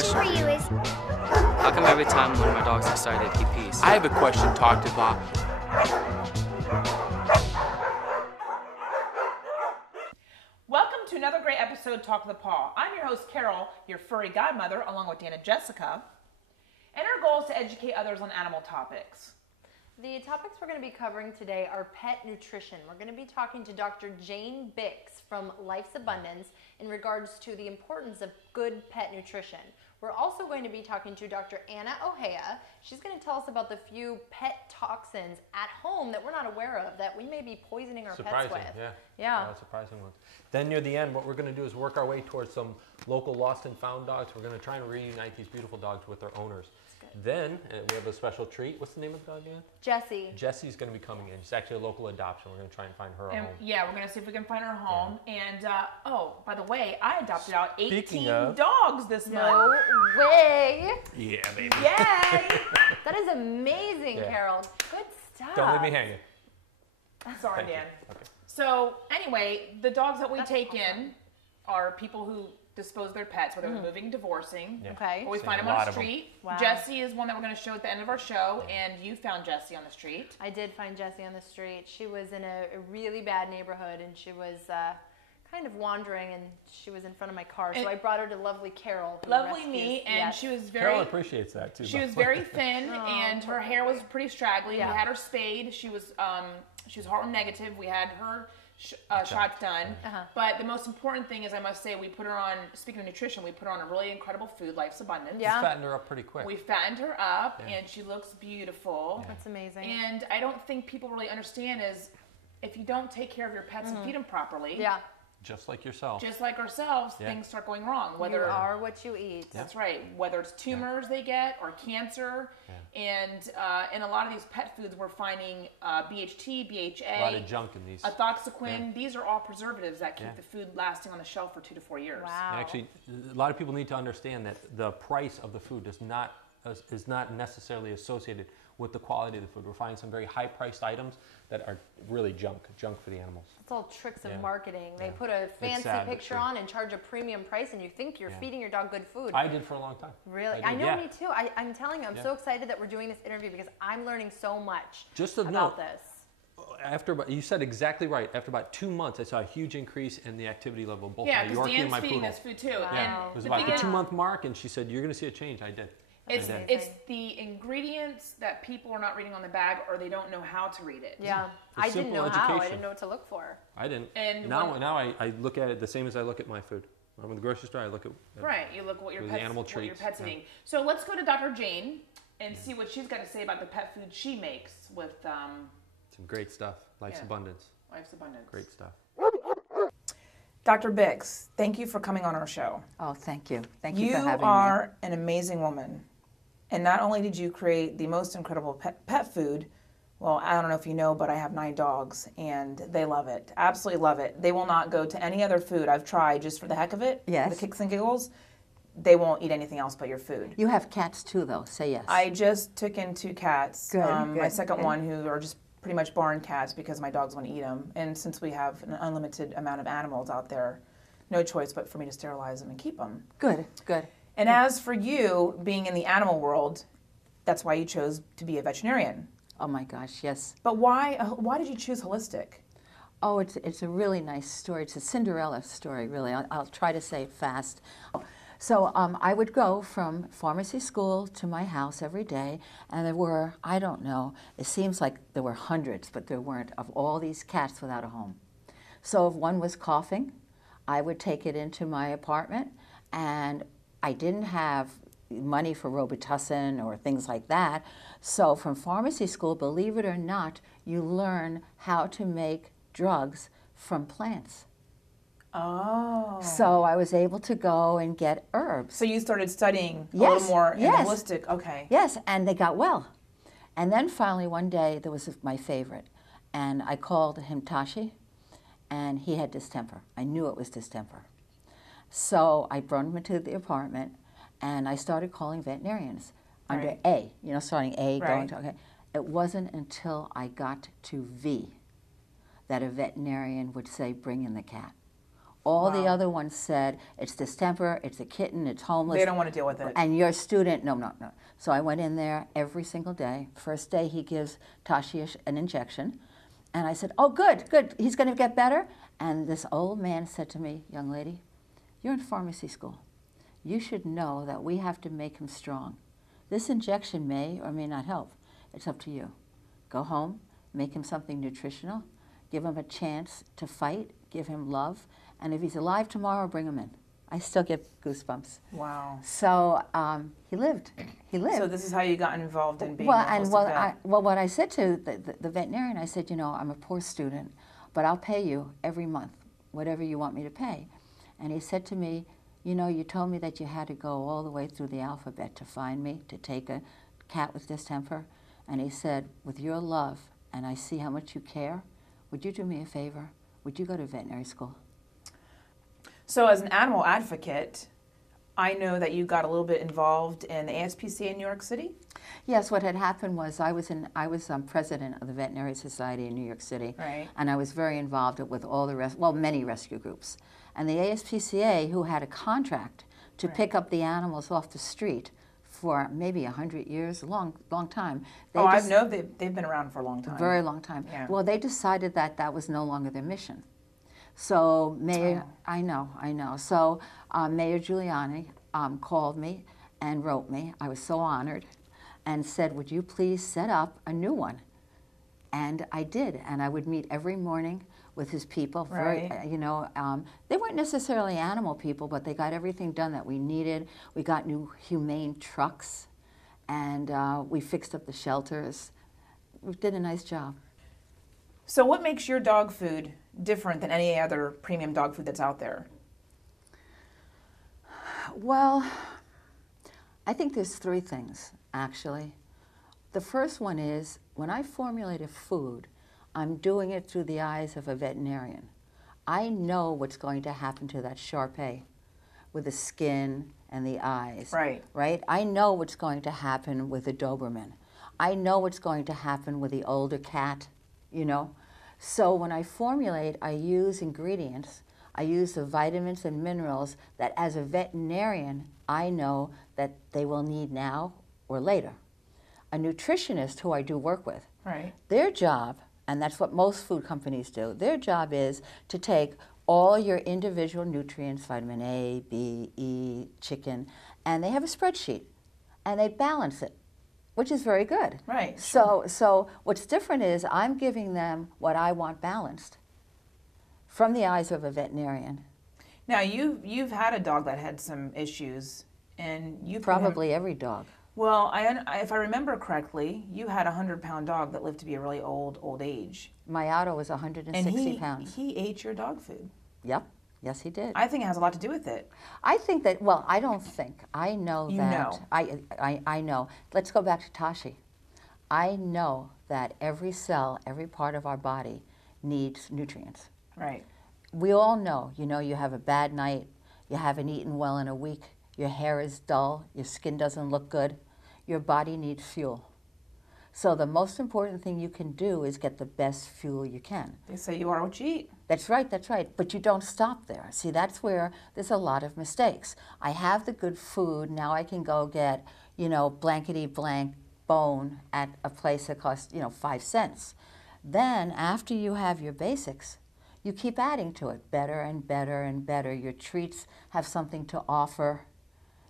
question for you is, how come every time one of my dogs is excited, he pees? I have a question, Talk to Bob. Welcome to another great episode of Talk to the Paw. I'm your host, Carol, your furry godmother, along with Dan and Jessica. And our goal is to educate others on animal topics. The topics we're going to be covering today are pet nutrition. We're going to be talking to Dr. Jane Bix from Life's Abundance in regards to the importance of good pet nutrition. We're also going to be talking to Dr. Anna Ohea. She's going to tell us about the few pet toxins at home that we're not aware of that we may be poisoning our pets with. Yeah. Surprising ones. Then near the end, what we're going to do is work our way towards some local lost and found dogs. We're going to try and reunite these beautiful dogs with their owners. Then we have a special treat. What's the name of the dog again? Jessie. Jessie's going to be coming in. She's actually a local adoption. We're going to try and find her a home. Yeah, we're going to see if we can find her home. Yeah. And, oh, by the way, I adopted out 18 of, dogs this month. No way. Yeah, baby. Yay! That is amazing, Carol. Good stuff. Don't leave me hanging. Sorry, Dan. Okay. So, anyway, the dogs that we take in are people who dispose their pets, whether they're moving, divorcing. Yeah. Okay. Or we find them on the street. Wow. Jessie is one that we're going to show at the end of our show, and you found Jessie on the street. I did find Jessie on the street. She was in a really bad neighborhood, and she was kind of wandering, and she was in front of my car. So I brought her to lovely Carol. Lovely me, and she was very... Carol appreciates that, too. She was very thin, and her hair was pretty straggly. Yeah. We had her spayed. She was heartworm negative. We had her... shots done. But the most important thing is, I must say, we put her on, speaking of nutrition, we put her on a really incredible food, Life's Abundance. Yeah. We fattened her up pretty quick. We fattened her up, and she looks beautiful. Yeah. That's amazing. And I don't think people really understand is, if you don't take care of your pets and feed them properly, just like yourself. just like ourselves, things start going wrong. Whether you are what you eat. That's right. Whether it's tumors they get or cancer, and in a lot of these pet foods, we're finding BHT, BHA, a lot of junk in these. Athoxyquin. These are all preservatives that keep the food lasting on the shelf for 2 to 4 years. Wow. And actually, a lot of people need to understand that the price of the food is not necessarily associated with the quality of the food. We're finding some very high-priced items that are really junk for the animals. It's all tricks of marketing. They put a fancy picture on and charge a premium price, and you think you're feeding your dog good food. I did for a long time. Really? I know, me too. I'm telling you, I'm so excited that we're doing this interview because I'm learning so much about this. You said exactly right. After about 2 months, I saw a huge increase in the activity level, both my Yeah, because Yorkie and my Dan's feeding poodle. this food too. Wow. And It was about the 2-month mark, and she said, "You're going to see a change." I did. It's the ingredients that people are not reading on the bag, or they don't know how to read it. Yeah, I didn't know how. I didn't know what to look for. I didn't. And now I look at it the same as I look at my food. When I'm in the grocery store, I look at you look at what your treats. pet's eating. So let's go to Dr. Jane and see what she's got to say about the pet food she makes with some great stuff. Life's Abundance. Life's Abundance. Great stuff. Dr. Bix, thank you for coming on our show. Oh, thank you. Thank you for having me. You are an amazing woman. And not only did you create the most incredible pet food, well, I don't know if you know, but I have 9 dogs, and they love it. Absolutely love it. They will not go to any other food I've tried just for the heck of it, yes, the kicks and giggles. They won't eat anything else but your food. You have cats too, though. Say yes. I just took in 2 cats. Good, my second one, who are just pretty much barn cats because my dogs want to eat them. And since we have an unlimited amount of animals out there, no choice but for me to sterilize them and keep them. Good, good. And as for you, being in the animal world, that's why you chose to be a veterinarian. Oh my gosh, yes. But why did you choose holistic? Oh, it's a really nice story. It's a Cinderella story, really. I'll try to say it fast. So I would go from pharmacy school to my house every day, and there were, I don't know, it seems like there were hundreds, but there weren't, of all these cats without a home. So if one was coughing, I would take it into my apartment, and I didn't have money for Robitussin or things like that. So from pharmacy school, believe it or not, you learn how to make drugs from plants. Oh. So I was able to go and get herbs. So you started studying a little more in holistic, okay. Yes, and they got well. And then finally one day, there was my favorite, and I called him Tashi, and he had distemper. I knew it was distemper. So I brought him into the apartment, and I started calling veterinarians under A, starting A, going to, okay. It wasn't until I got to V that a veterinarian would say, bring in the cat. All the Wow. other ones said, it's distemper, it's a kitten, it's homeless. They don't want to deal with it. And your student, no, no, no. So I went in there every single day. First day he gives Tashi an injection. And I said, oh, good, good, he's going to get better. And this old man said to me, young lady, you're in pharmacy school. You should know that we have to make him strong. This injection may or may not help. It's up to you. Go home, make him something nutritional, give him a chance to fight, give him love, and if he's alive tomorrow, bring him in. I still get goosebumps. Wow. So he lived. He lived. So this is how you got involved in being well, a and holistic well, vet. what I said to the veterinarian, I said, you know, I'm a poor student, but I'll pay you every month, whatever you want me to pay. And he said to me, you know, you told me that you had to go all the way through the alphabet to find me, to take a cat with distemper. And he said, with your love, and I see how much you care, would you do me a favor? Would you go to veterinary school? So as an animal advocate, I know that you got a little bit involved in the ASPCA in New York City. Yes, what had happened was I was president of the Veterinary Society in New York City, Right. and I was very involved with all the many rescue groups. And the ASPCA, who had a contract to pick up the animals off the street for maybe 100 years, long time. I know they've been around for a long time. Very long time. Yeah. Well, they decided that that was no longer their mission. So Mayor, I know. So Mayor Giuliani called me and wrote me. I was so honored, and said, "Would you please set up a new one?" And I did, and I would meet every morning with his people. Very, Right. They weren't necessarily animal people, but they got everything done that we needed. We got new humane trucks, and we fixed up the shelters. We did a nice job. So what makes your dog food different than any other premium dog food that's out there? Well, I think there's three things, actually. The first one is, when I formulate a food, I'm doing it through the eyes of a veterinarian. I know what's going to happen to that Shar-Pei with the skin and the eyes. Right. Right? I know what's going to happen with a Doberman. I know what's going to happen with the older cat, you know. So when I formulate, I use ingredients. I use the vitamins and minerals that, as a veterinarian, I know that they will need now or later. A nutritionist, who I do work with, Right. their job, and that's what most food companies do, their job is to take all your individual nutrients, vitamin A, B, E, chicken, and they have a spreadsheet, and they balance it, which is very good. Right, So what's different is I'm giving them what I want balanced from the eyes of a veterinarian. Now you've had a dog that had some issues, and you put him- Probably every dog. Well, if I remember correctly, you had a 100-pound dog that lived to be a really old age. My Otto was 160 pounds. he ate your dog food. Yep. Yes, he did. I think it has a lot to do with it. I think that, well, I don't think. I know You that. know. I know. Let's go back to Tashi. I know that every cell, every part of our body needs nutrients. Right. We all know, you have a bad night, you haven't eaten well in a week, your hair is dull, your skin doesn't look good, your body needs fuel. So the most important thing you can do is get the best fuel you can. They say you are what you eat. That's right, that's right. But you don't stop there. See, that's where there's a lot of mistakes. I have the good food, now I can go get, blankety blank bone at a place that costs, 5 cents. Then, after you have your basics, you keep adding to it, better and better and better. Your treats have something to offer.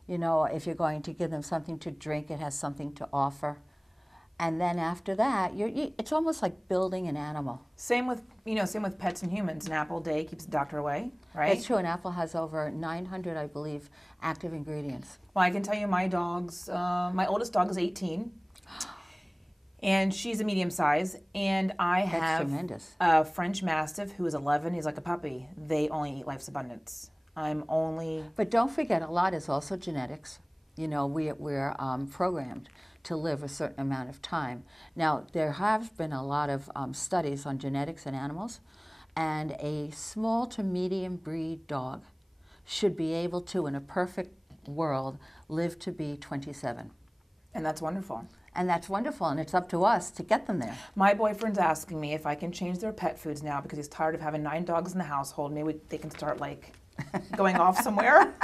If you're going to give them something to drink, it has something to offer. And then after that, it's almost like building an animal. Same with pets and humans. An apple a day keeps the doctor away, right? That's true. An apple has over 900, I believe, active ingredients. Well, I can tell you my oldest dog is 18, and she's a medium size, and I That's have tremendous. a French Mastiff who is 11. He's like a puppy. They only eat Life's Abundance. But don't forget, a lot is also genetics. We're programmed to live a certain amount of time. Now, there have been a lot of studies on genetics in animals, and a small to medium breed dog should be able to, in a perfect world, live to be 27. And that's wonderful. And that's wonderful, and it's up to us to get them there. My boyfriend's asking me if I can change their pet foods now because he's tired of having 9 dogs in the household. Maybe they can start like going off somewhere.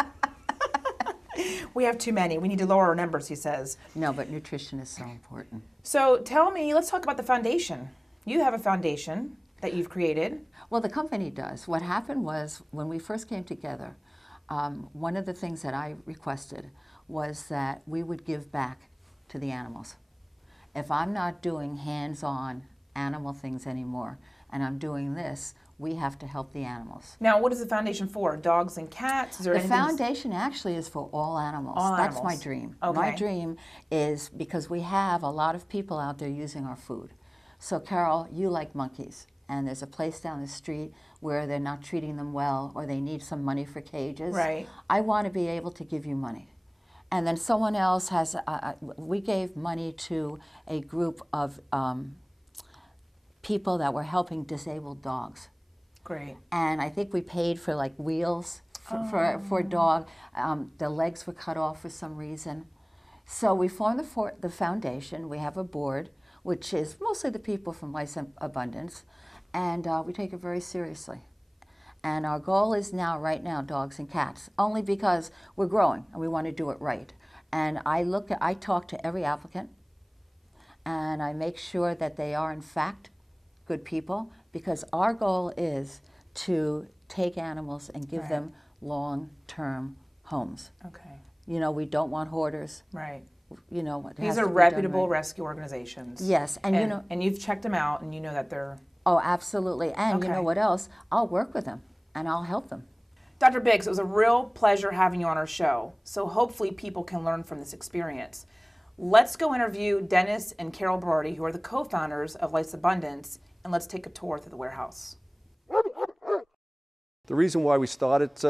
We have too many. We need to lower our numbers, he says. No, but nutrition is so important. So tell me, let's talk about the foundation. You have a foundation that you've created. Well, the company does. What happened was when we first came together, one of the things that I requested was that we would give back to the animals. If I'm not doing hands-on animal things anymore and I'm doing this, we have to help the animals. Now, what is the foundation for? Dogs and cats? Is there The anything- foundation actually is for all animals. All That's animals. my dream. Okay. My dream is because we have a lot of people out there using our food. So Carol, you like monkeys, and there's a place down the street where they're not treating them well or they need some money for cages. Right. I want to be able to give you money. And then someone else has, we gave money to a group of people that were helping disabled dogs. Great. And I think we paid for like wheels for a dog. The legs were cut off for some reason. So we formed the foundation. We have a board, which is mostly the people from Life Abundance, and we take it very seriously. And our goal is now, right now, dogs and cats, only because we're growing and we want to do it right. And I talk to every applicant, and I make sure that they are in fact good people, because our goal is to take animals and give them long-term homes. Okay. You know, we don't want hoarders. Right. You know, it These has are to be done reputable right. rescue organizations. Yes, and you know, and you've checked them out, and you know that they're. oh, absolutely. And you Okay. know what else? I'll work with them and I'll help them. Dr. Biggs, it was a real pleasure having you on our show. So hopefully people can learn from this experience. Let's go interview Dennis and Carol Berardi, who are the co-founders of Life's Abundance, and let's take a tour through the warehouse. The reason why we started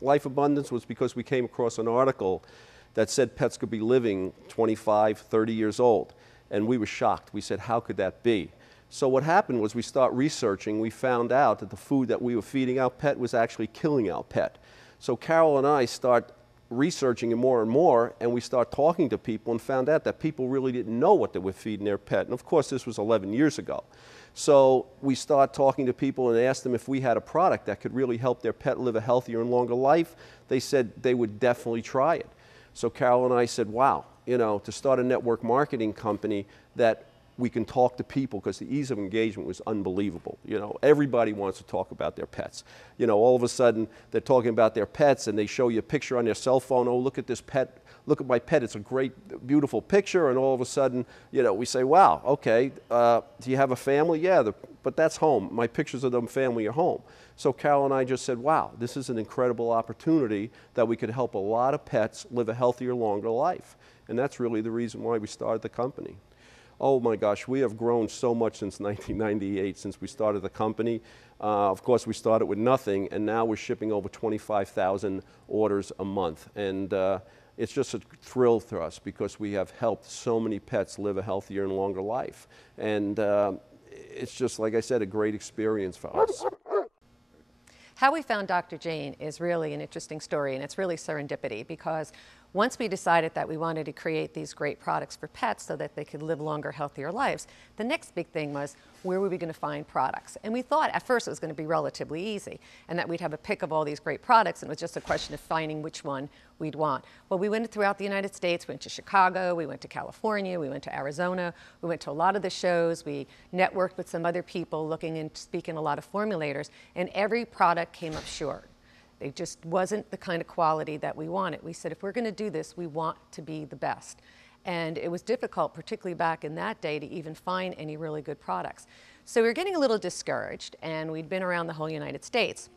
Life Abundance was because we came across an article that said pets could be living 25, 30 years old. And we were shocked. We said, how could that be? So what happened was we started researching. We found out that the food that we were feeding our pet was actually killing our pet. So Carol and I start researching it more, and we start talking to people and found out that people really didn't know what they were feeding their pet. And of course, this was 11 years ago. So we start talking to people and asked them if we had a product that could really help their pet live a healthier and longer life. They said they would definitely try it. So Carol and I said, wow, you know, to start a network marketing company that we can talk to people, because the ease of engagement was unbelievable. You know, everybody wants to talk about their pets. You know, all of a sudden they're talking about their pets and they show you a picture on their cell phone. Oh, look at this pet. Look at my pet. It's a great, beautiful picture. And all of a sudden, you know, we say, wow, okay, do you have a family? Yeah, but that's home. My pictures of them family are home. So Carol and I just said, wow, this is an incredible opportunity that we could help a lot of pets live a healthier, longer life. And that's really the reason why we started the company. Oh my gosh, we have grown so much since 1998, since we started the company. Of course, we started with nothing, and now we're shipping over 25,000 orders a month. And it's just a thrill for us because we have helped so many pets live a healthier and longer life. And it's just, like I said, a great experience for us. How we found Dr. Jane is really an interesting story, and it's really serendipity, because once we decided that we wanted to create these great products for pets so that they could live longer, healthier lives, the next big thing was, where were we going to find products? And we thought at first it was going to be relatively easy, and that we'd have a pick of all these great products, and it was just a question of finding which one we'd want. Well, we went throughout the United States. We went to Chicago, we went to California, we went to Arizona, we went to a lot of the shows, we networked with some other people looking and speaking to a lot of formulators, and every product came up short. It just wasn't the kind of quality that we wanted. We said, if we're going to do this, we want to be the best. And it was difficult, particularly back in that day, to even find any really good products. So we were getting a little discouraged, and we'd been around the whole United States.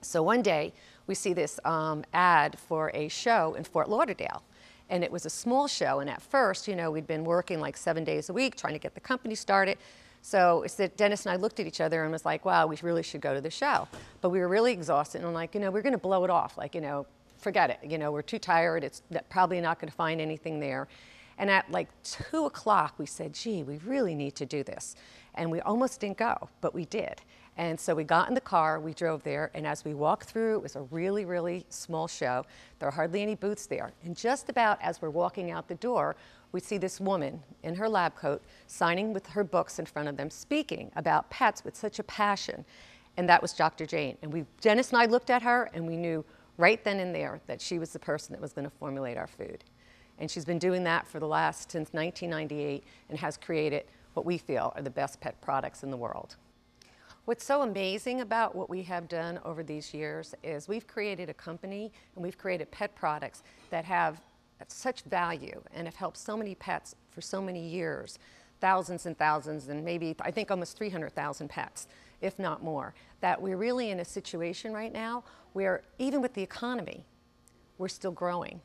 So one day, we see this ad for a show in Fort Lauderdale. And it was a small show, and at first, you know, we'd been working like 7 days a week, trying to get the company started. So Dennis and I looked at each other and was like, wow, we really should go to the show. But we were really exhausted, and I'm like, you know, we're going to blow it off. Like, you know, forget it. You know, we're too tired. It's probably not going to find anything there. And at like 2 o'clock, we said, gee, we really need to do this. And we almost didn't go, but we did. And so we got in the car, we drove there, and as we walked through, it was a really, really small show. There are hardly any booths there. And just about as we're walking out the door, we see this woman in her lab coat signing with her books in front of them, speaking about pets with such a passion. And that was Dr. Jane. And Dennis and I looked at her, and we knew right then and there that she was the person that was going to formulate our food. And she's been doing that for since 1998, and has created what we feel are the best pet products in the world. What's so amazing about what we have done over these years is we've created a company and we've created pet products that have such value and have helped so many pets for so many years, thousands and thousands, and maybe I think almost 300,000 pets, if not more, that we're really in a situation right now where even with the economy, we're still growing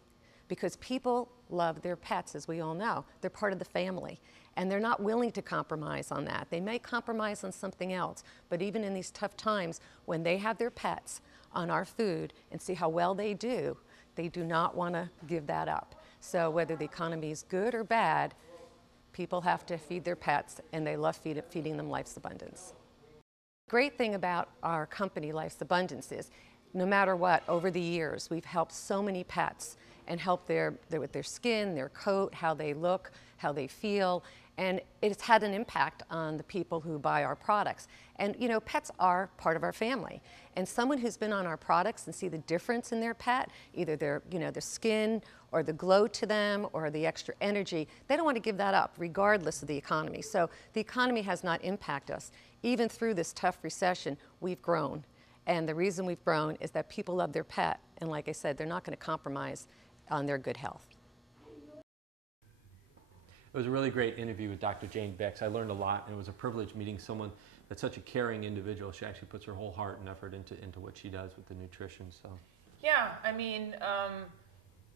because people love their pets, as we all know. They're part of the family. And they're not willing to compromise on that. They may compromise on something else, but even in these tough times, when they have their pets on our food and see how well they do not want to give that up. So whether the economy is good or bad, people have to feed their pets, and they love feeding them Life's Abundance. The great thing about our company, Life's Abundance, is no matter what, over the years, we've helped so many pets and helped with their skin, their coat, how they look, how they feel, and it's had an impact on the people who buy our products. And you know, pets are part of our family. And someone who's been on our products and see the difference in their pet, either their skin or the glow to them or the extra energy, they don't want to give that up regardless of the economy. So the economy has not impacted us. Even through this tough recession, we've grown. And the reason we've grown is that people love their pet. And like I said, they're not going to compromise on their good health. It was a really great interview with Dr. Jane Bix. I learned a lot, and it was a privilege meeting someone that's such a caring individual. She actually puts her whole heart and effort into what she does with the nutrition. So. Yeah, I mean,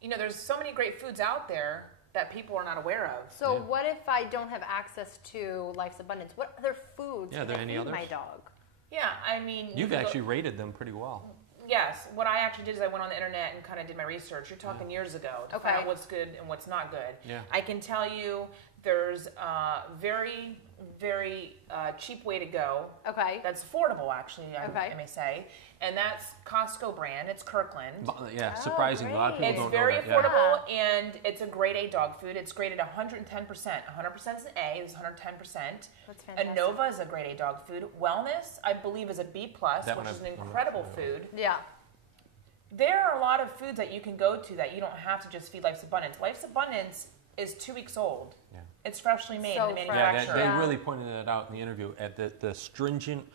there's so many great foods out there that people are not aware of. So what if I don't have access to Life's Abundance? What other foods can I feed my dog? Yeah, I mean... You've actually rated them pretty well. Yes. What I actually did is I went on the internet and kind of did my research. You're talking years ago to find out what's good and what's not good. Yeah. I can tell you there's a very, very cheap way to go. Okay. That's affordable, actually, I may say. And that's Costco brand. It's Kirkland. Yeah, surprisingly. A lot of people don't know It's very that. affordable, and it's a grade A dog food. It's graded 110%. 100% is an A. It's 110%. That's fantastic. Anova is a grade A dog food. Wellness, I believe, is a B+, which is an incredible food. Yeah. There are a lot of foods that you can go to that you don't have to just feed Life's Abundance. Life's Abundance is 2 weeks old. Yeah. It's freshly made in the manufacturer. They really pointed that out in the interview at the stringent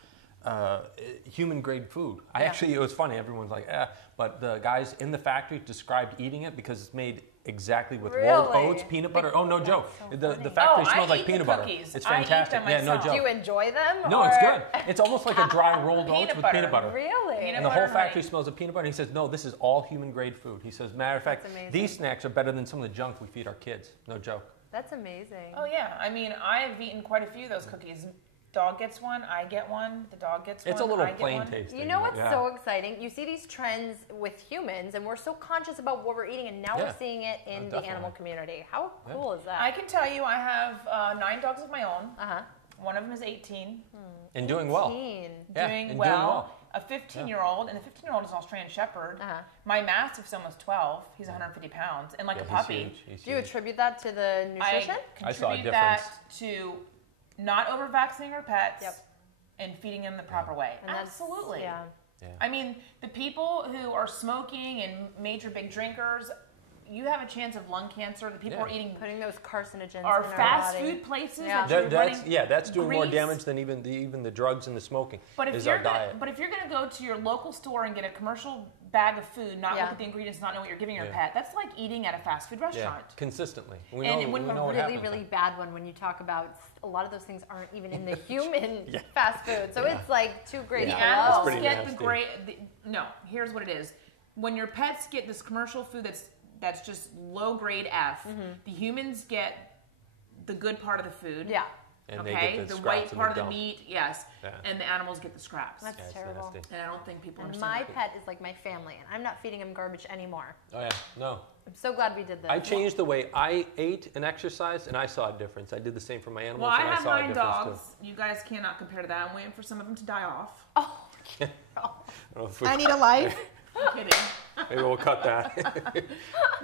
human grade food. It was funny. Everyone's like, but the guys in the factory described eating it because it's made exactly with rolled oats, peanut butter. Oh, no joke. So the factory smells like peanut butter. Cookies. It's fantastic. I eat them myself. No joke. Do you enjoy them? No, it's good. It's almost like a dry rolled oats with peanut butter. Really? And the whole factory smells of peanut butter. He says, no, this is all human grade food. He says, matter of fact, these snacks are better than some of the junk we feed our kids. No joke. That's amazing. Oh, yeah. I mean, I've eaten quite a few of those cookies. Dog gets one, I get one, the dog gets one, It's a little I get plain one. tasting. You know what's so exciting? You see these trends with humans, and we're so conscious about what we're eating, and now we're seeing it in the animal community. How cool is that? I can tell you I have 9 dogs of my own. One of them is 18. And doing well. Doing well. A 15-year-old, and the 15-year-old is an Australian Shepherd. My Mastiff's almost 12. He's 150 pounds, and like a puppy. Do you attribute that to the nutrition? I contribute that to not over-vaccinating our pets and feeding them the proper way. And Absolutely. Yeah. I mean, the people who are smoking and major big drinkers, you have a chance of lung cancer. The people who are eating... Putting those carcinogens are in our fast body. food places that you're running that's doing more grease. damage than even the drugs and the smoking. But if is you're our diet. But if you're going to go to your local store and get a commercial bag of food, not look at the ingredients, not know what you're giving your pet, that's like eating at a fast food restaurant. Consistently. We know a really bad one when you talk about a lot of those things aren't even in the human fast food. So it's like too great. The animals get the great. No, here's what it is. When your pets get this commercial food that's just low grade F, the humans get the good part of the food. Yeah. And Okay, they get the scraps white in part of the dump. meat, yes, Yeah. and the animals get the scraps. That's It's terrible. nasty. And I don't think people And understand. my pet is like my family, and I'm not feeding him garbage anymore. Oh yeah, no. I'm so glad we did this. I changed the way I ate and exercised, and I saw a difference. I did the same for my animals, Well, I and I have saw a 9 difference dogs. You guys cannot compare to that. I'm waiting for some of them to die off. Oh, too. I don't know if we- I need a life. I'm kidding. Maybe we'll cut that.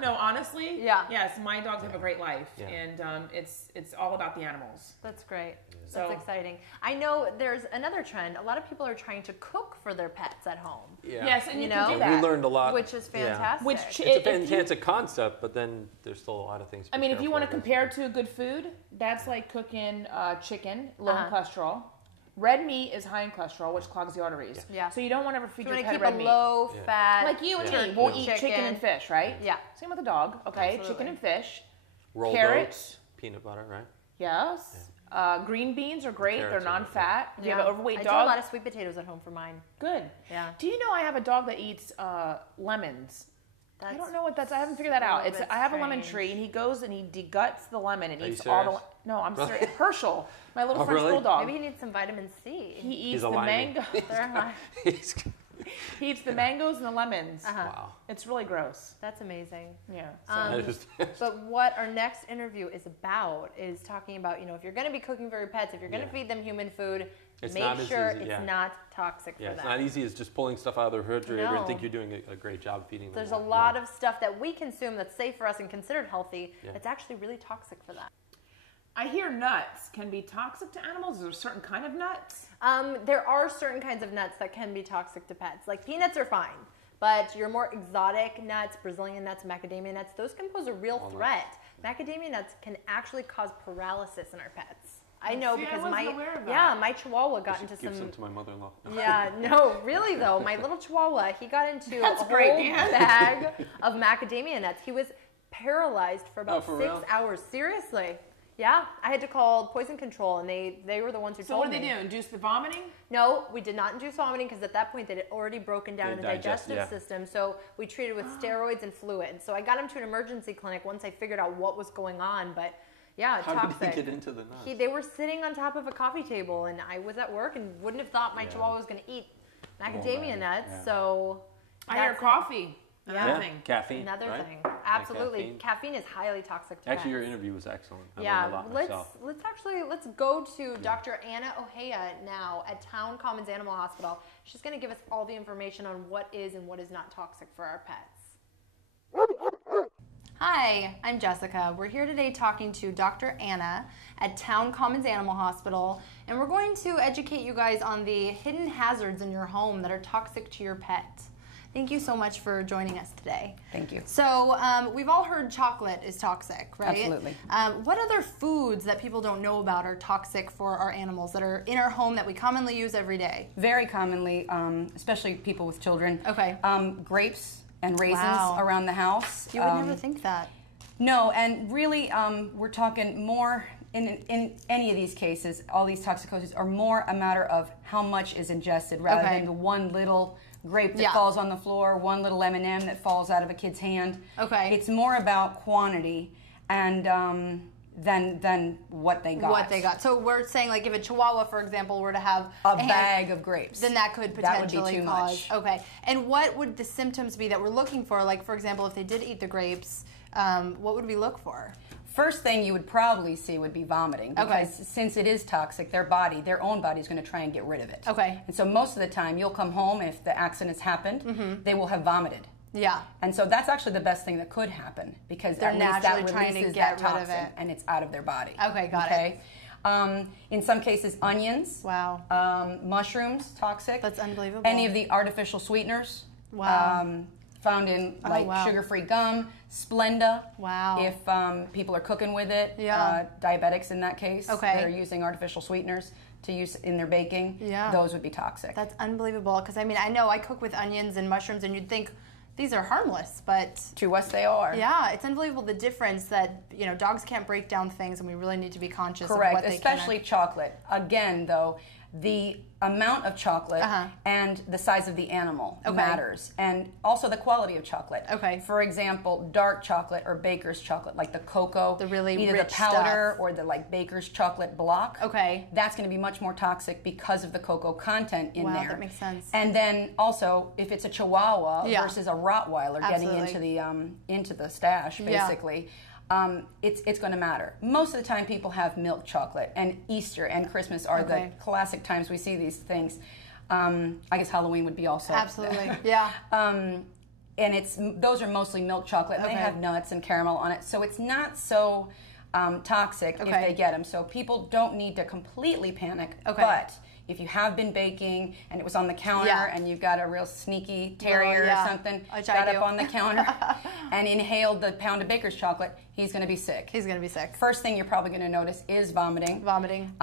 No, honestly, Yeah. yes, my dogs have a great life, Yeah. and it's all about the animals. That's great. So- That's exciting. I know there's another trend. A lot of people are trying to cook for their pets at home, Yeah. Yes, and You you know? can do And that. we learned a lot. which is Yeah. fantastic. Which It's if you- fantastic concept, but then there's still a lot of things. To I mean, if you want to careful compare to a good food, that's like cooking chicken, low in Uh-huh. cholesterol. Red meat is high in cholesterol, which clogs the arteries. Yeah. So you don't want to ever feed you your want to pet keep red a meat. low Yeah. fat. Like you and Yeah. me, we'll Yeah. eat chicken and fish, right? Yeah. Same with the dog. Okay, Absolutely. chicken and fish. Rolled Carrots. oats, peanut butter, right? Yes. Green beans are great. Carrots They're are good, non-fat. If you have an overweight I dog, do a lot of sweet potatoes at home for mine. good. Yeah. Do you know I have a dog that eats lemons? I don't know what that's. I haven't figured that out. little It's bit I have a lemon strange. tree, and he goes and he deguts the lemon and Are you eats all the. serious? No, I'm Really? serious. Herschel, my little Oh, French really? bulldog. Maybe he needs some vitamin C. He eats He's the a limey. mango. He's- He eats the mangoes and the lemons. wow. It's really gross. That's amazing. Yeah. That is- But what our next interview is about is talking about, if you're going to be cooking for your pets, if you're going to Yeah. feed them human food, It's make not as sure easy, it's yeah. not toxic yeah, for it's them. not easy as just pulling stuff out of the refrigerator No. and think you're doing a great job feeding them. There's a No. lot of stuff that we consume that's safe for us and considered healthy Yeah. that's actually really toxic for them. I hear nuts can be toxic to animals. Is there a certain kind of nuts? There are certain kinds of nuts that can be toxic to pets. Like peanuts are fine, but your more exotic nuts, Brazilian nuts, macadamia nuts, those can pose a real threat. Macadamia nuts can actually cause paralysis in our pets. I know See, I because wasn't aware of that. my Chihuahua got I should into give some. some to my mother-in-law. Yeah, no, really though, my little Chihuahua, he got into That's a great, whole Dan. bag of macadamia nuts. He was paralyzed for about for 6 real? hours. Seriously. Yeah, I had to call poison control, and they were the ones who So told what do me. they do? Induce the vomiting? No, we did not induce vomiting because at that point they'd already broken down They in the digest, digestive yeah. system. So we treated with steroids and fluids. So I got him to an emergency clinic once I figured out what was going on. But yeah, How toxic. did he get into the nuts? They were sitting on top of a coffee table, and I was at work and wouldn't have thought my Chihuahua was going to eat macadamia nuts. yeah. So I hear that's coffee. Another Yeah, thing. caffeine. another right? thing. Absolutely, caffeine. caffeine is highly toxic to Actually, your pets. interview was excellent. I Yeah, learned a lot myself. let's go to Dr. Anna Ohea now at Town Commons Animal Hospital. She's going to give us all the information on what is and what is not toxic for our pets. Hi, I'm Jessica. We're here today talking to Dr. Anna at Town Commons Animal Hospital, and we're going to educate you guys on the hidden hazards in your home that are toxic to your pet. Thank you so much for joining us today. Thank you. So we've all heard chocolate is toxic, right? Absolutely. What other foods that people don't know about are toxic for our animals that are in our home that we commonly use every day? Very commonly, especially people with children. Okay. Grapes and raisins Wow. around the house. You would never think that. No, and really, we're talking more in any of these cases. All these toxicoses are more a matter of how much is ingested rather Okay. than the one little grape that Yeah. falls on the floor, one little M&M that falls out of a kid's hand. Okay. It's more about quantity and than what they got. What they got. So we're saying, like, if a Chihuahua, for example, were to have A hand- bag of grapes. then that could That would be potentially too cause. much. Okay. And what would the symptoms be that we're looking for? Like, for example, if they did eat the grapes, what would we look for? First thing you would probably see would be vomiting because Okay. since it is toxic, their own body is going to try and get rid of it. Okay. And so most of the time you'll come home and if the accident's happened, they will have vomited. Yeah. And so that's actually the best thing that could happen because They're at least that naturally trying to releases get that rid of toxin it. and it's out of their body. Okay, got it. In some cases, onions. Wow. Mushrooms, toxic. That's unbelievable. Any of the artificial sweeteners. Wow. Found in like wow. sugar-free gum, Splenda. Wow. If people are cooking with it, Yeah. diabetics in that case, Okay. that are using artificial sweeteners to use in their baking, Yeah. those would be toxic. That's unbelievable. Because, I mean, I know I cook with onions and mushrooms, and you'd think these are harmless, but To us, they are. yeah, it's unbelievable the difference that, dogs can't break down things, and we really need to be conscious of Correct, what they especially chocolate. Again, though, the amount of chocolate and the size of the animal matters, and also the quality of chocolate. Okay. For example, dark chocolate or baker's chocolate, like the cocoa, the really either rich the powder stuff. or the like baker's chocolate block. Okay. That's going to be much more toxic because of the cocoa content in there. Wow, that makes sense. And then also, if it's a Chihuahua versus a Rottweiler Absolutely. getting into the stash, basically. It's going to matter. Most of the time people have milk chocolate, and Easter and Christmas are the classic times we see these things. I guess Halloween would be also. Absolutely, yeah. And those are mostly milk chocolate. They have nuts and caramel on it, so it's not so toxic if they get them. So people don't need to completely panic, but if you have been baking and it was on the counter and you've got a real sneaky terrier or something, got up on the counter and inhaled the pound of baker's chocolate, he's going to be sick. He's going to be sick. First thing you're probably going to notice is vomiting. Vomiting.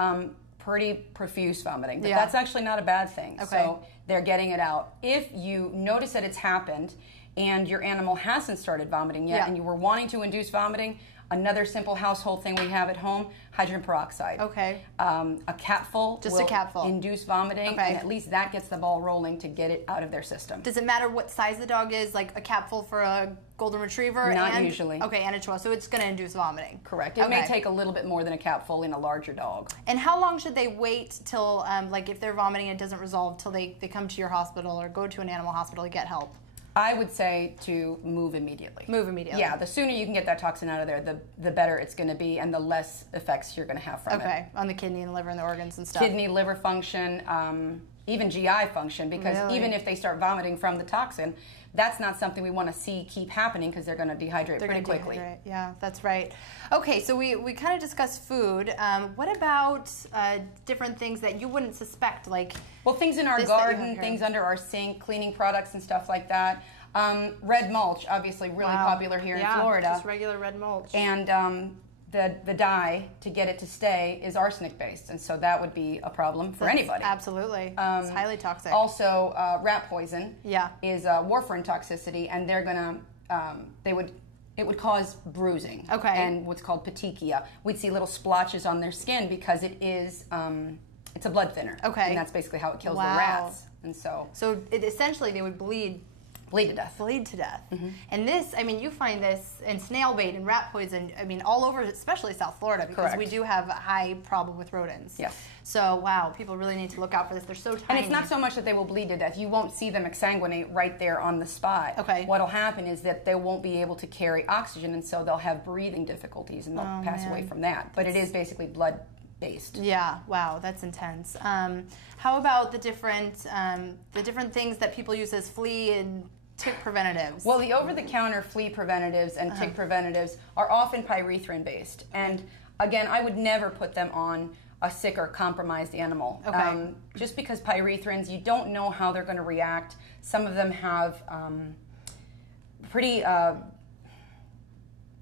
Pretty profuse vomiting. But that's actually not a bad thing. So they're getting it out. If you notice that it's happened and your animal hasn't started vomiting yet and you were wanting to induce vomiting, another simple household thing we have at home, hydrogen peroxide. Okay. A capful will induce vomiting, and at least that gets the ball rolling to get it out of their system. Does it matter what size the dog is, like a capful for a golden retriever? Not usually. Okay, and a Chihuahua, so it's going to induce vomiting. Correct. It may take a little bit more than a capful in a larger dog. And how long should they wait till, like if they're vomiting and it doesn't resolve, till they come to your hospital or go to an animal hospital to get help? I would say to move immediately. Move immediately. Yeah, the sooner you can get that toxin out of there, the better it's going to be, and the less effects you're going to have from it. Okay, on the kidney and the liver and the organs and stuff. Kidney, liver function, even GI function, because even if they start vomiting from the toxin, that's not something we want to see keep happening because they're going to dehydrate pretty quickly. Yeah, that's right. Okay, so we kind of discussed food. What about different things that you wouldn't suspect, like things in our garden, things under our sink, cleaning products and stuff like that. Red mulch, obviously really popular here in Florida. Just regular red mulch. And the dye to get it to stay is arsenic based, and so that would be a problem for anybody. Absolutely, it's highly toxic. Also, rat poison is warfarin toxicity, and they're gonna it would cause bruising and what's called petechia. We'd see little splotches on their skin because it is it's a blood thinner, and that's basically how it kills the rats. And so essentially they would bleed to death. Bleed to death. And this, I mean, you find this in snail bait and rat poison, I mean, all over, especially South Florida, because we do have a high problem with rodents. Yes. So, wow, people really need to look out for this. They're so tiny. And it's not so much that they will bleed to death. You won't see them exsanguinate right there on the spot. Okay. What'll happen is that they won't be able to carry oxygen, and so they'll have breathing difficulties, and they'll pass away from that. But it is basically blood based. Yeah, wow, that's intense. How about the different things that people use as flea and tick preventatives? Well, the over-the-counter flea preventatives and tick preventatives are often pyrethrin-based. And again, I would never put them on a sick or compromised animal. Just because pyrethrins, you don't know how they're going to react. Some of them have pretty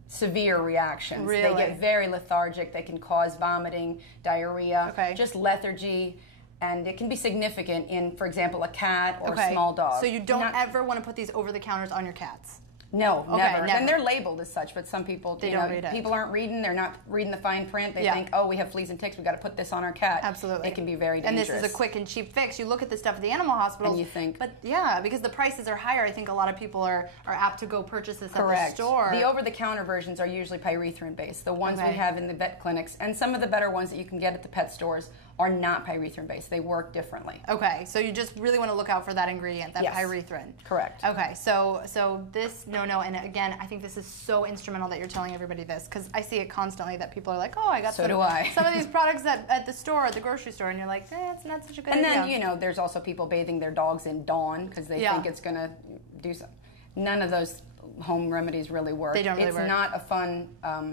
severe reactions. Really? They get very lethargic. They can cause vomiting, diarrhea, just lethargy. And it can be significant in, for example, a cat or a small dog. So you don't ever want to put these over-the-counters on your cats? No, never. And they're labeled as such, but some people, don't read it. People aren't reading. They're not reading the fine print. They think, oh, we have fleas and ticks. We've got to put this on our cat. Absolutely. It can be very dangerous. And this is a quick and cheap fix. You look at the stuff at the animal hospitals. And you think. But yeah, because the prices are higher, I think a lot of people are apt to go purchase this at the store. The over-the-counter versions are usually pyrethrin-based. The ones we have in the vet clinics, and some of the better ones that you can get at the pet stores, are not pyrethrin-based. They work differently. Okay, so you just really want to look out for that ingredient, that pyrethrin. Correct. Okay, so this, and again, I think this is so instrumental that you're telling everybody this, because I see it constantly that people are like, oh, I got some of these products at the store, at the grocery store, and you're like, it's not such a good idea. And then, there's also people bathing their dogs in Dawn because they think it's going to do something. None of those home remedies really work. They don't really work. It's not a fun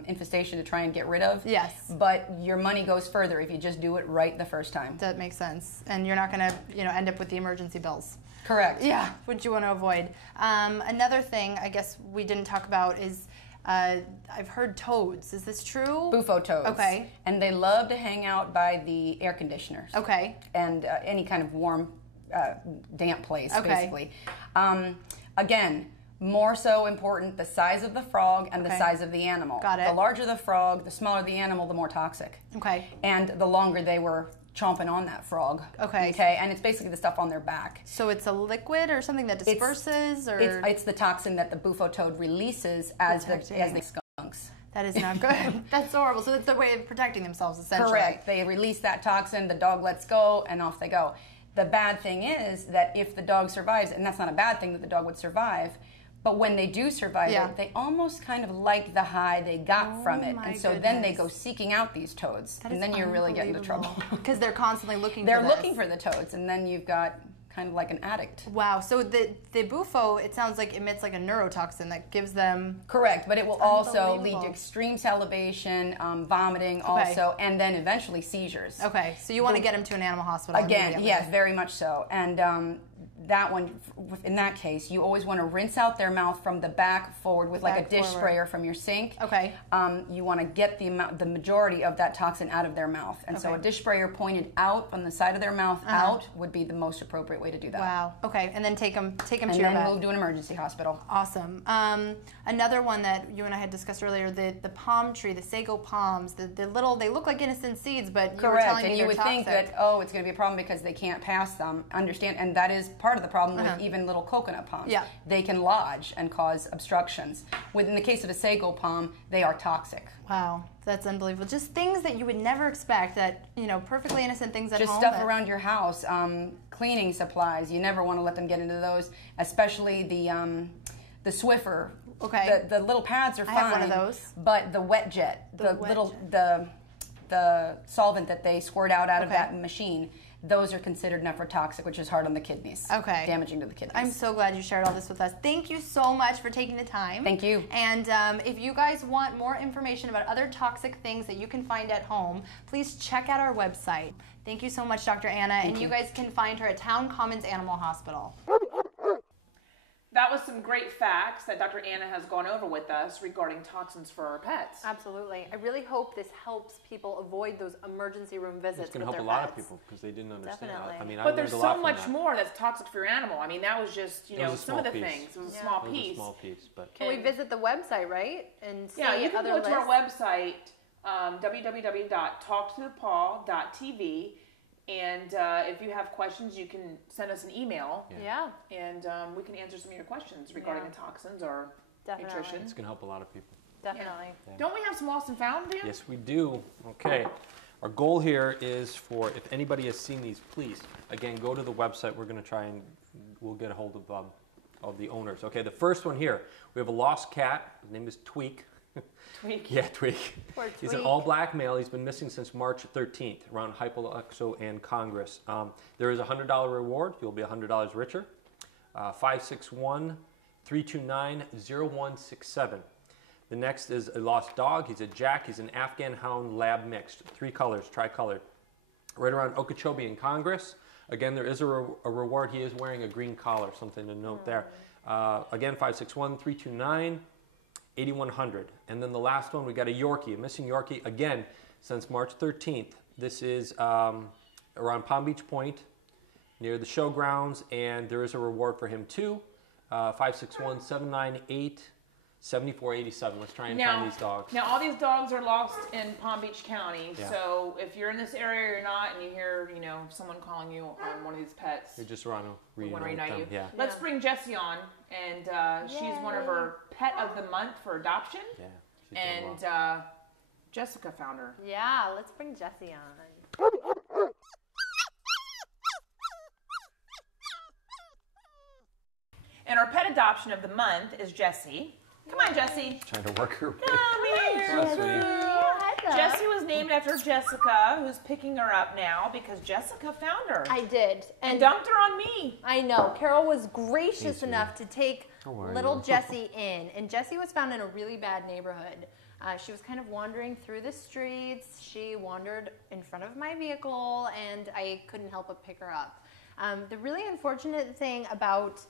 infestation to try and get rid of. Yes. But your money goes further if you just do it right the first time. That makes sense. And you're not going to, end up with the emergency bills. Correct. Yeah, which you want to avoid. Another thing I guess we didn't talk about is I've heard toads. Is this true? Bufo toads. Okay. And they love to hang out by the air conditioners. Okay. And any kind of warm, damp place, basically. Again, more so important, the size of the frog and the size of the animal. Got it. The larger the frog, the smaller the animal, the more toxic. Okay. And the longer they were chomping on that frog. Okay. Okay, and it's basically the stuff on their back. So it's a liquid or something that disperses, or it's the toxin that the bufo toad releases as the skunks. That is not good. That's horrible. So it's their way of protecting themselves, essentially. Correct. They release that toxin, the dog lets go, and off they go. The bad thing is that if the dog survives, and that's not a bad thing that the dog would survive, but when they do survive it, they almost kind of like the high they got from it. And so then they go seeking out these toads. And then you really get into trouble. Because they're constantly looking for They're looking for the toads, and then you've got kind of like an addict. Wow. So the bufo, it sounds like emits like a neurotoxin that gives them... Correct, but it will also lead to extreme salivation, vomiting also, and then eventually seizures. Okay, so you want to get them to an animal hospital. Again, yes, very much so. And that one, in that case, you always want to rinse out their mouth from the back forward with like a dish sprayer from your sink. Okay. You want to get the majority of that toxin out of their mouth. And so a dish sprayer pointed out from the side of their mouth out would be the most appropriate way to do that. Wow. Okay, and then take them to your vet. And then move to an emergency hospital. Awesome. Another one that you and I had discussed earlier, the palm tree, the sago palms, the little, they look like innocent seeds, but you were telling me and you would think that, oh, it's going to be a problem because they can't pass them. Understand, and that is part of the problem with even little coconut palms. Yeah. They can lodge and cause obstructions. In the case of a sago palm, they are toxic. Wow, that's unbelievable. Just things that you would never expect, that, you know, perfectly innocent things at home. Just stuff around your house, cleaning supplies. You never want to let them get into those, especially the Swiffer. Okay. The little pads are fine. I have one of those. But the wet jet, the solvent that they squirt out of that machine, those are considered nephrotoxic, which is hard on the kidneys. Okay. Damaging to the kidneys. I'm so glad you shared all this with us. Thank you so much for taking the time. Thank you. And if you guys want more information about other toxic things that you can find at home, please check out our website. Thank you so much, Dr. Anna. And you guys can find her at Town Commons Animal Hospital. That was some great facts that Dr. Anna has gone over with us regarding toxins for our pets. Absolutely. I really hope this helps people avoid those emergency room visits. It's going to help a lot of people because they didn't understand. Definitely. I mean, but there's so much more that's toxic for your animal. I mean, that was just, you know, some of the piece. things. It was a small piece. It was a small piece, but Can we visit the website, right? And see you can go other to our website, www.talktothepaw.tv. And if you have questions, you can send us an email. Yeah. And we can answer some of your questions regarding the toxins or nutrition. It's going to help a lot of people. Definitely. Yeah. Don't we have some lost and found, Dan? Yes, we do. Okay. Our goal here is for, if anybody has seen these, please, again, go to the website. We're going to try and we'll get a hold of the owners. Okay, the first one here, we have a lost cat. His name is Tweak. Tweak. Yeah, Tweak. He's an all-black male. He's been missing since March 13th around Hypoluxo and Congress. There is a $100 reward. You'll be $100 richer. 561-329-0167. The next is a lost dog. He's a Jack. He's an Afghan Hound Lab mixed. 3 colors, tricolored. Right around Okeechobee and Congress. Again, there is a reward. He is wearing a green collar, something to note there. Again, 561-329-8100. And then the last one, we got a Yorkie, a missing Yorkie, again, since March 13th. This is around Palm Beach Point, near the showgrounds, and there is a reward for him too. 561-798-7487. Let's try and find these dogs. Now, all these dogs are lost in Palm Beach County, so if you're in this area or you're not, and you hear, you know, someone calling you on one of these pets, they just want to reunite you. Yeah. Let's bring Jessie on, and she's one of our Pet of the Month for adoption. Yeah. And Jessica found her. Yeah, let's bring Jessie on. And our pet adoption of the month is Jessie. Come on, Jessie. Trying to work her way. Come here. Jessie was named after Jessica, who's picking her up now because Jessica found her. I did. And dumped her on me. I know. Carol was gracious enough to take little Jessie in. And Jessie was found in a really bad neighborhood. She was kind of wandering through the streets. She wandered in front of my vehicle, and I couldn't help but pick her up. The really unfortunate thing about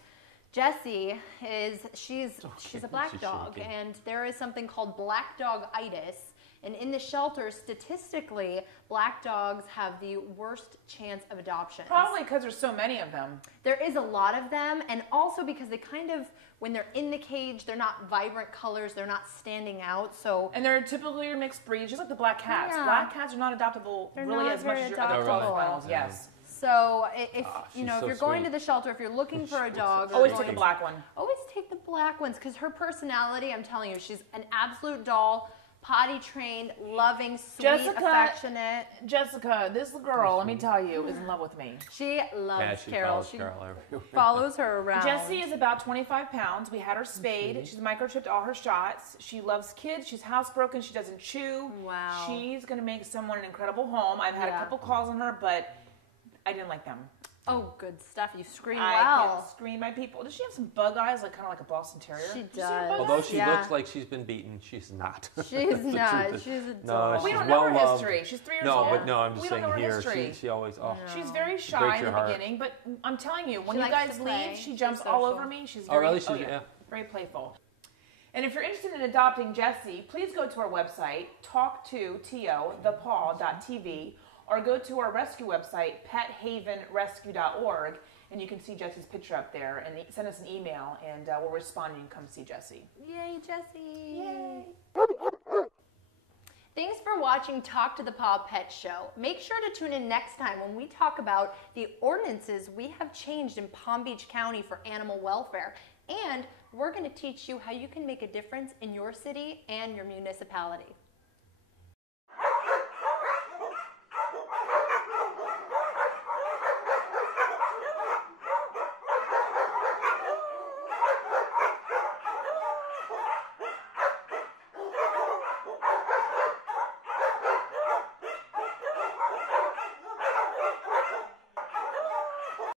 Jessie is she's a black dog, and there is something called black dog-itis, And in the shelter, statistically, black dogs have the worst chance of adoption. Probably because there's so many of them. There is a lot of them, and also because they kind of, when they're in the cage, they're not vibrant colors, they're not standing out. So and they're typically mixed breeds, just like the black cats. Yeah. Black cats are not adoptable They're really not as much very as your other adoptable. animals. Yes. So if she's if so you're going sweet. to the shelter, if you're looking for a dog, or Always going- take a black one. Always take the black ones, because her personality, I'm telling you, she's an absolute doll, potty trained, loving, sweet, affectionate. Jessica, this girl, let me tell you, is in love with me. She loves she Carol. follows Carol everywhere. Follows her around. Jessie is about 25 pounds. We had her spayed. She's microchipped all her shots. She loves kids. She's housebroken. She doesn't chew. Wow. She's going to make someone an incredible home. I've had a couple calls on her, but I didn't like them. Oh, good stuff. You scream I well. can't screen my people. Does she have some bug eyes, like kind of like a Boston Terrier? She Did you see does. her bug Although eyes? she looks like she's been beaten, she's not. She's The not. truth is- She's a No, doll. We she's don't know her well-loved. history. She's 3 years No, old. but no, I'm just We don't saying know her here, history. she always, She's very shy breaks in your the heart. beginning, but I'm telling you, when She you likes guys to play. leave, she She's jumps all social. over me. She's Oh, very, really? She's- yeah. very playful. And if you're interested in adopting Jessie, please go to our website, talktothepaw.tv, or go to our rescue website, pethavenrescue.org, and you can see Jessie's picture up there, and send us an email, and we'll respond and you can come see Jessie. Yay, Jessie. Yay. Thanks for watching Talk to the Paw Pet Show. Make sure to tune in next time when we talk about the ordinances we have changed in Palm Beach County for animal welfare. And we're going to teach you how you can make a difference in your city and your municipality.